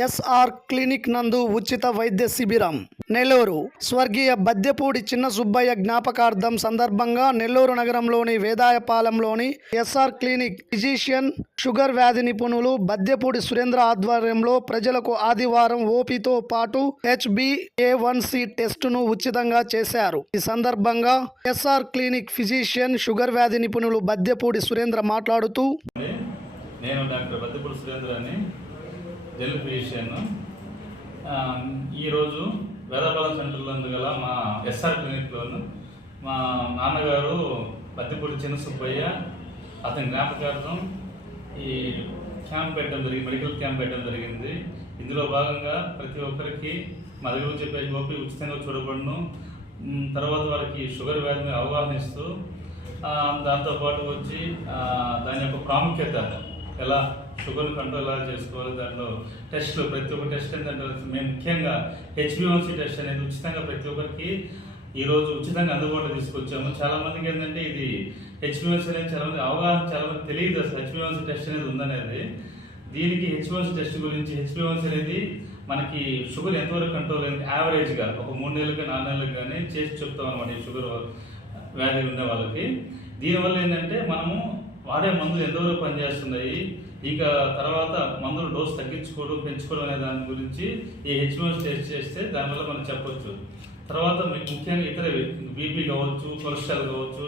SR clinic నందు ఉచిత వైద్య శిబిరం. నెల్లూరు స్వర్గీయ బద్దెపూడి చిన్న సుబ్బయ్య జ్ఞాపకార్థం సందర్భంగా నెల్లూరు నగరంలోని వేదాయపాలెంలోని ఎస్ఆర్ క్లినిక్ ఫిజీషియన్ షుగర్ వ్యాధి నిపుణులు బద్దెపూడి సురేంద్ర ఆధ్వర్యంలో ప్రజలకు ఆదివారం ఓపీతో పాటు హెచ్బిఏ వన్ సి టెస్టును ఉచితంగా చేశారు. ఈ సందర్భంగా ఎస్ఆర్ క్లినిక్ ఫిజీషియన్ షుగర్ వ్యాధి నిపుణులు బద్దెపూడి సురేంద్ర మాట్లాడుతూ నేను డాక్టర్ బద్దెపూడి సురేంద్ర తెలుపు చేశాను. ఈరోజు వేదపాల సెంటర్లో గల మా ఎస్ఆర్ క్లినిక్లోను మా నాన్నగారు పత్తిపూడి చిన్న సుబ్బయ్య అతని జ్ఞాపకార్థం ఈ క్యాంప్ పెట్టడం జరిగింది మెడికల్ క్యాంప్ పెట్టడం జరిగింది. ఇందులో భాగంగా ప్రతి ఒక్కరికి మా దగ్గర చెప్పే గోపి ఉచితంగా చూడబడును. తర్వాత వాళ్ళకి షుగర్ వ్యాధిని అవగాహన ఇస్తూ దాంతోపాటు వచ్చి దాని యొక్క ప్రాముఖ్యత ఎలా షుగర్ కంట్రోల్ ఎలా చేసుకోవాలి దాంట్లో టెస్ట్లు ప్రతి ఒక్క టెస్ట్ ఏంటంటే మేము ముఖ్యంగా హెచ్బిఓన్సీ టెస్ట్ అనేది ఉచితంగా ప్రతి ఒక్కరికి ఈరోజు ఉచితంగా అందుబాటులో తీసుకొచ్చాము. చాలామందికి ఏంటంటే ఇది హెచ్బిఓన్సీ అనేది చాలా మంది అవగాహన చాలామంది తెలియదు అసలు హెచ్బిఓన్సీ టెస్ట్ అనేది ఉందనేది. దీనికి హెచ్బిఓన్సీ టెస్ట్ గురించి హెచ్బిఓన్సీ అనేది మనకి షుగర్ ఎంతవరకు కంట్రోల్ అయింది యావరేజ్గా ఒక మూడు నెలలకు నాలుగు నెలలకు కానీ చేసి చెప్తాం అనమాట ఈ షుగర్ వ్యాధి ఉన్న వాళ్ళకి. దీనివల్ల ఏంటంటే మనము వాడే మందులు ఎంతవరకు పనిచేస్తున్నాయి? ఇక తర్వాత మందులు డోస్ తగ్గించుకోవడం పెంచుకోవడం అనే దాని గురించి ఈ హెచ్బిఓస్ టెస్ట్ చేస్తే దానివల్ల మనం చెప్పొచ్చు. తర్వాత మీకు ముఖ్యంగా ఇతర బీపీ కావచ్చు కొలెస్ట్రాల్ కావచ్చు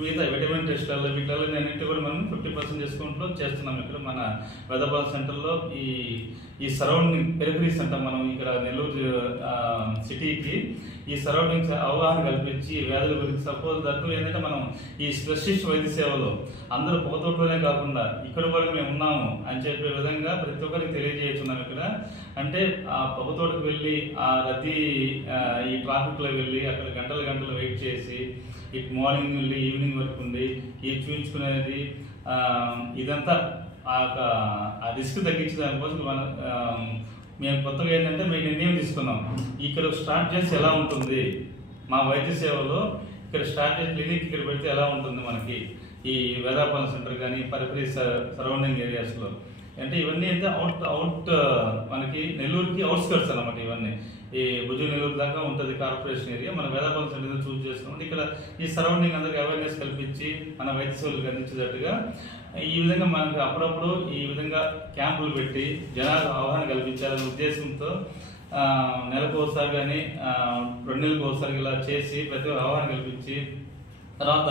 మిగతా విటమిన్ టెస్ట్లలో వీటిలో ఇంటి కూడా మనం ఫిఫ్టీ పర్సెంట్ డిస్కౌంట్లో చేస్తున్నాం ఇక్కడ మన వెదబాల్ సెంటర్లో. ఈ ఈ సరౌండింగ్ పెరిఫరీస్ అంటాం మనం ఇక్కడ నెల్లూరు సిటీకి ఈ సరౌండింగ్స్ అవగాహన కల్పించి వ్యాధుల గురించి సపోజ్ దట్టు ఏంటంటే మనం ఈ స్పెషలిస్ట్ వైద్య సేవలో అందరూ పొగతోటలోనే కాకుండా ఇక్కడ కూడా మేము ఉన్నాము అని చెప్పే విధంగా ప్రతి ఒక్కరికి తెలియజేస్తున్నాం ఇక్కడ. అంటే ఆ పొగతోటకు వెళ్ళి ఆ రద్దీ ఈ ట్రాఫిక్లో వెళ్ళి అక్కడ గంటలు గంటలు వెయిట్ చేసి ఇటు మార్నింగ్ వెళ్ళి ఈవినింగ్ వరకు ఉండి ఇది చూపించుకునేది ఇదంతా ఆ యొక్క ఆ రిస్క్ తగ్గించే దానికోసం మనం మేము కొత్తగా ఏంటంటే మేము నిర్ణయం తీసుకున్నాం. ఇక్కడ స్టార్ట్ చేసి ఎలా ఉంటుంది? మా వైద్య సేవలో ఇక్కడ స్టార్ట్ చేసి క్లినిక్ ఇక్కడ పెడితే ఎలా ఉంటుంది మనకి? ఈ వేదాపాలన సెంటర్ కానీ పరిపరి సరౌండింగ్ ఏరియాస్లో అంటే ఇవన్నీ అయితే అవుట్ అవుట్ మనకి నెల్లూరుకి అవుట్స్కర్ట్స్ అన్నమాట ఇవన్నీ. ఈ భుజు నెల్లూరు దాకా ఉంటుంది కార్పొరేషన్ ఏరియా మనం వేదాపాలెం సెంటర్ చూస్ చేసుకున్నాం. ఇక్కడ ఈ సరౌండింగ్ అందరికి అవేర్నెస్ కల్పించి మన వైద్య సేవలకు అందించేటట్టుగా ఈ విధంగా మనకు అప్పుడప్పుడు ఈ విధంగా క్యాంపులు పెట్టి జనాలకు అవగాహన కల్పించాలనే ఉద్దేశంతో నెలకు ఒకసారి కానీ రెండు నెలలకు ఒకసారి ఇలా చేసి ప్రతి ఒక్క అవగాహన కల్పించి తర్వాత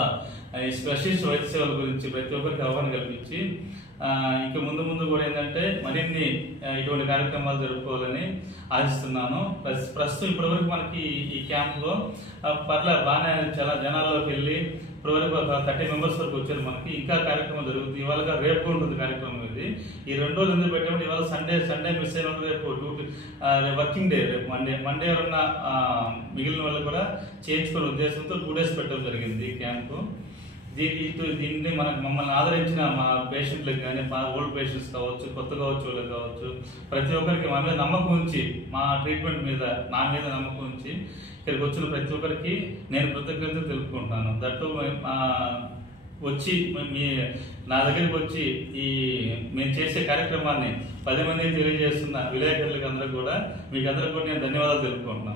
ఈ స్పెషలిస్ట్ వైద్య సేవల గురించి ప్రతి ఒక్కరికి అవగాహన కల్పించి ఇంకా ముందు ముందు కూడా ఏంటంటే మరిన్ని ఇటువంటి కార్యక్రమాలు జరుపుకోవాలని ఆశిస్తున్నాను. ప్రస్తుతం ఇప్పటివరకు మనకి ఈ క్యాంప్లో పర్లే బాగానే చాలా జనాల్లోకి వెళ్ళి ఇప్పటివరకు ఒక థర్టీ మెంబర్స్ వరకు వచ్చారు మనకి. ఇంకా కార్యక్రమం జరుగుతుంది. ఇవాళ రేపు ఉంటుంది కార్యక్రమం ఇది. ఈ రెండు రోజులు ఎందుకు పెట్టామంటే ఇవాళ సండే సండే మిస్ అయిన రేపు డ్యూటీ వర్కింగ్ డే రేపు మండే మండే ఉన్న మిగిలిన వాళ్ళు కూడా చేయించుకునే ఉద్దేశంతో టూ డేస్ పెట్టడం జరిగింది ఈ క్యాంపు. దీనితో దీన్ని మనకు మమ్మల్ని ఆదరించిన మా పేషెంట్లకు కానీ మా ఓల్డ్ పేషెంట్స్ కావచ్చు కొత్తగా వచ్చే వాళ్ళకి కావచ్చు ప్రతి ఒక్కరికి మా మీద నమ్మకం ఉంచి మా ట్రీట్మెంట్ మీద నా మీద నమ్మకం ఉంచి ఇక్కడికి వచ్చిన ప్రతి ఒక్కరికి నేను కృతజ్ఞతలు తెలుపుకుంటాను. దట్టు మా వచ్చి మీ నా దగ్గరికి వచ్చి ఈ మేము చేసే కార్యక్రమాన్ని పది మందికి తెలియజేస్తున్న విలేకరులకు అందరూ కూడా మీకు అందరూ కూడా నేను ధన్యవాదాలు తెలుపుకుంటున్నాను.